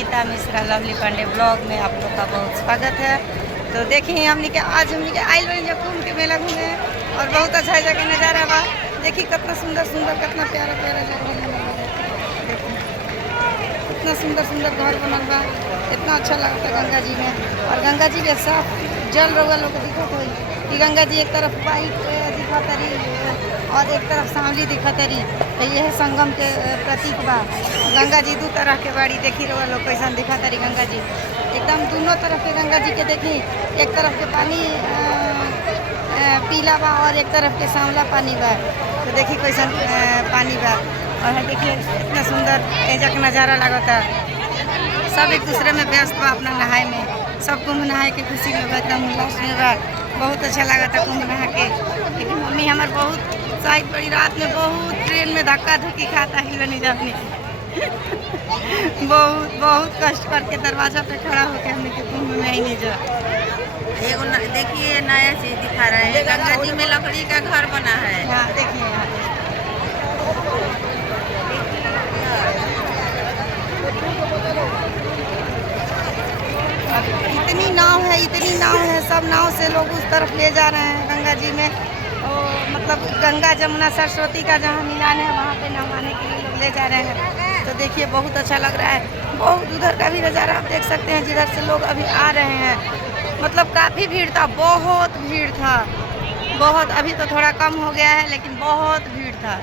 Gita Mishra lovely Pandey blog में आप लोग का बहुत स्वागत है। तो देखिए हमने के आज हमने के आइल बनी जब कुंभ के मेला घूमे और बहुत अच्छा जगह नज़ारा बा। देखिए कितना सुंदर सुंदर कितना प्यारा प्यारा जगह बनल बा। कितना सुंदर सुंदर घर बनल बा, इतना अच्छा लगता है गंगा जी में। और गंगा जी के साथ जल रउआ लोग को दिखत होई कि गंगा जी एक तरफ वाइट दिखत रही और एक तरफ सांवली दिखत रही। तो यह संगम के प्रतीक बा। गंगा जी दो तरह के बाड़ी देखी रउआ लोग कैसा दिखत रही गंगा जी एकदम दोनों तरफ के गंगा जी के देखी। एक तरफ के पानी पीला बा और एक तरफ के सांवला पानी बा। तो देखी कैसा पानी बा और देखिए इतना सुंदर एजा का नज़ारा लगता। सब एक दूसरे में व्यस्त बा अपना नहाए में। सब कुंभ नहाए के खुशी में बा, एकदम उल्लास में बा। बहुत अच्छा लगा कुंभ नहा के। लेकिन मम्मी हमार बहुत शायद बड़ी रात में बहुत ट्रेन में धक्का धुक्की खाता ही बनी जापनी बहुत बहुत कष्ट करके दरवाजा पे खड़ा होकर हमने के कुंभ में ही नहीं जा। देखिए नया चीज दिखा रहे हैं, गंगा जी में लकड़ी का घर बना है। हाँ देखिए यहाँ इतनी नाव है, सब नाव से लोग उस तरफ ले जा रहे हैं गंगा जी में। और मतलब गंगा जमुना सरस्वती का जहाँ मिलान है वहाँ पे नहाने के लिए लोग ले जा रहे हैं। तो देखिए बहुत अच्छा लग रहा है। बहुत उधर का भी नज़ारा आप देख सकते हैं जिधर से लोग अभी आ रहे हैं। मतलब काफ़ी भीड़ था, बहुत भीड़ था बहुत। अभी तो थोड़ा कम हो गया है लेकिन बहुत भीड़ था।